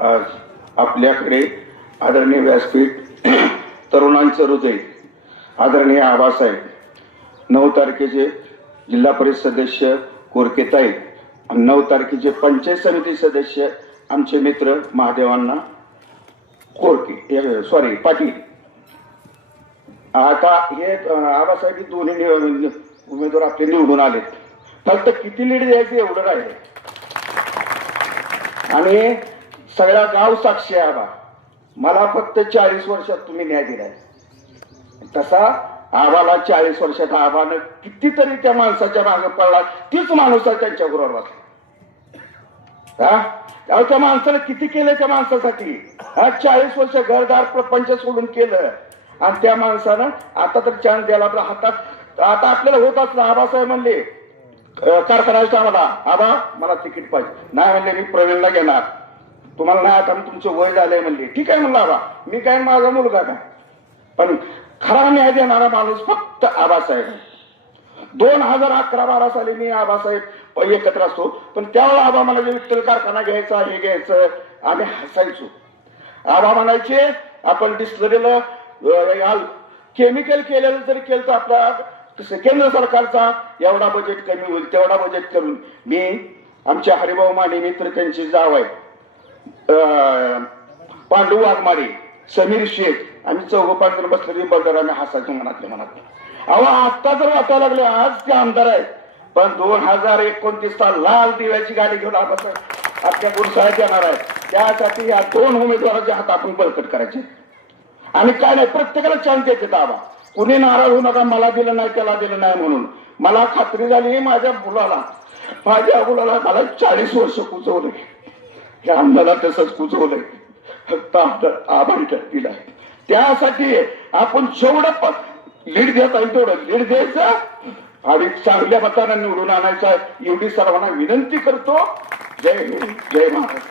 आज आपल्याकडे आदरणीय व्यासपीठ तरुणांचं हृदय आदरणीय आबासाहेब 9 तारखेचे जिल्हा परिषद सदस्य कोरकेताई आणि 9 तारखेचे पंचायत समिती सदस्य आमचे मित्र महादेवांना कोरके पाटील. आता हे आबासाहेब दोन्ही उमेदवार आपले निवडून आलेत. फक्त किती लीड द्यायचे एवढं राहिले आणि सगळा गाव साक्षी आहे. आबा मला फक्त 40 वर्षात तुम्ही न्याय दिलाय. तसा आबाला 40 वर्षात आबानं कितीतरी त्या माणसाच्या मागे पडला. तीच माणूस आहे त्यांच्या बरोबर बसला. त्या माणसानं किती केलं त्या माणसासाठी. 40 वर्ष घरदार प्रपंच सोडून केलं आणि त्या माणसानं आता तर चान्स द्यायला आपल्या हातात. आता आपल्याला होत असलं आबासाहेब म्हणले कारखान्याच्या आम्हाला आबा मला तिकीट पाहिजे. नाही म्हणले मी प्रवीणला घेणार. तुम्हाला नाही आता तुमचं वय झालंय म्हणले. ठीक आहे म्हणलं आबा मी काय माझा मुलगा काय. पण खरा न्याय देणारा माणूस फक्त आबासाहेब. 2011-12 साली मी आबासाहेब एकत्र असतो. पण त्यावेळेला आबा म्हणायचे विठ्ठल कारखाना घ्यायचा हे घ्यायचं. आम्ही हसायचो. आबा म्हणायचे आपण डिस्लरीला केमिकल केलेलं जरी केलं तर आपल्या केंद्र सरकारचा एवढा बजेट कमी होईल तेवढा बजेट कमी. मी आमच्या हरिभाऊ माने मित्र त्यांची जाव आहे पांडू वाघमारे समीर शेख आम्ही 4-5 जण बसलेली बदल आम्ही हसायचो मनातल्या मनात. अहो आता जर वाटायला लागले आज ते आमदार आहेत. पण 2029 लाल दिव्याची गाडी घेऊन आबासाहेब आपल्या गुरुसाहेब येणार आहेत. त्यासाठी या 2 उमेदवाराचे हात आपण बळकट करायचे आणि काय नाही प्रत्येकाला चान्स द्यायचे. दाबा कुणी नाराज होऊ नका मला दिलं नाही त्याला दिलं नाही म्हणून. मला खात्री झाली माझ्या मुलाला मला 40 वर्ष कुचवलं. हे आम्हाला तसंच कुचवलंय. फक्त आभार दिलाय. त्यासाठी आपण जेवढं लीड देत आहे तेवढं लीड द्यायचं आणि चांगल्या मतानं निवडून आणायचं एवढी सर्वांना विनंती करतो. जय हिंद जय महाराष्ट्र.